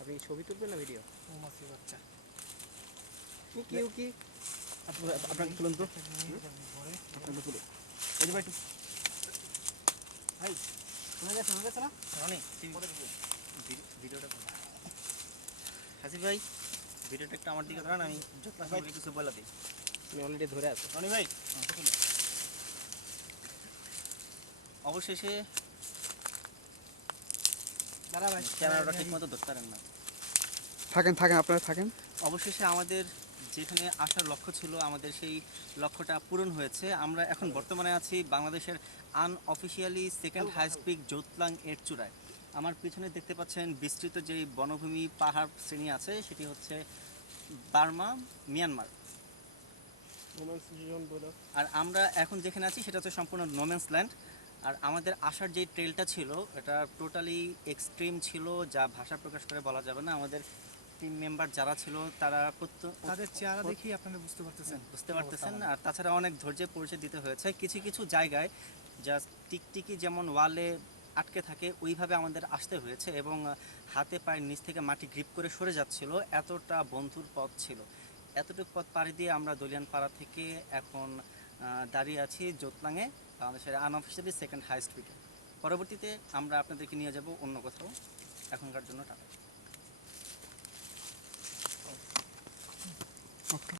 আপনি ছবি তুলবেন না ভিডিও মৌমাছি বাচ্চা। উকি উকি আপনাকে তুলুন তো। আপনাকে তুলুন। এই যে ভাই একটু ভাই শোনা যাচ্ছে শোনা যাচ্ছে না? অনেক ভিডিওটা হাসিফ ভাই ভিডিওটা একটু আমার দিকে ধরেন আমি যত্ন করে কিছু বলে দিই। তুমি অলরেডি ধরে আছো। রনি ভাই অবশেষে ক্যামেরাটা ঠিক মতো ধরতে পারেন না। থাকেন থাকেন আপনারা থাকেন। অবশেষে আমাদের যেখানে আসার লক্ষ্য ছিল আমাদের সেই লক্ষ্যটা পূরণ হয়েছে। আমরা এখন বর্তমানে আছি বাংলাদেশের unofficially second highest peak Jotlang এর চূড়ায়। আমার পিছনে দেখতে পাচ্ছেন বিস্তৃত যে বনভূমি পাহাড় শ্রেণি আছে সেটি হচ্ছে বার্মা মিয়ানমার। আর আমরা এখন যেখানে আছি সেটা হচ্ছে সম্পূর্ণ নোমেন্স ল্যান্ড আর আমাদের আসার যে ট্রেলটা ছিল এটা টোটালি এক্সট্রিম ছিল যা ভাষা প্রকাশ করে বলা যাবে না। আমাদের টিম মেম্বার যারা ছিল তারা তাদের চেহারা দেখেই আপনারা বুঝতে পারতেছেন। বুঝতে পারতেছেন। আর তাছাড়া অনেক ধৈর্যের পরিচয় দিতে হয়েছে। কিছু কিছু জায়গায় জাস্ট টিকটিকি যেমন ওয়ালে আটকে থাকে ওইভাবে আমাদের আসতে হয়েছে এবং হাতে পায়ের নিচ থেকে মাটি গ্রিপ করে সরে যাচ্ছিল। এতটা বন্ধুর পথ ছিল। এতটুকু পথ পাড়ি দিয়ে আমরা দলিয়ান পাড়া থেকে এখন দাঁড়িয়ে আছি জোতলাঙে বাংলাদেশের আনঅফিসিয়ালি সেকেন্ড হাইস্ট উইকে পরবর্তীতে আমরা আপনাদেরকে নিয়ে যাব অন্য কোথাও। এখনকার জন্য টাকা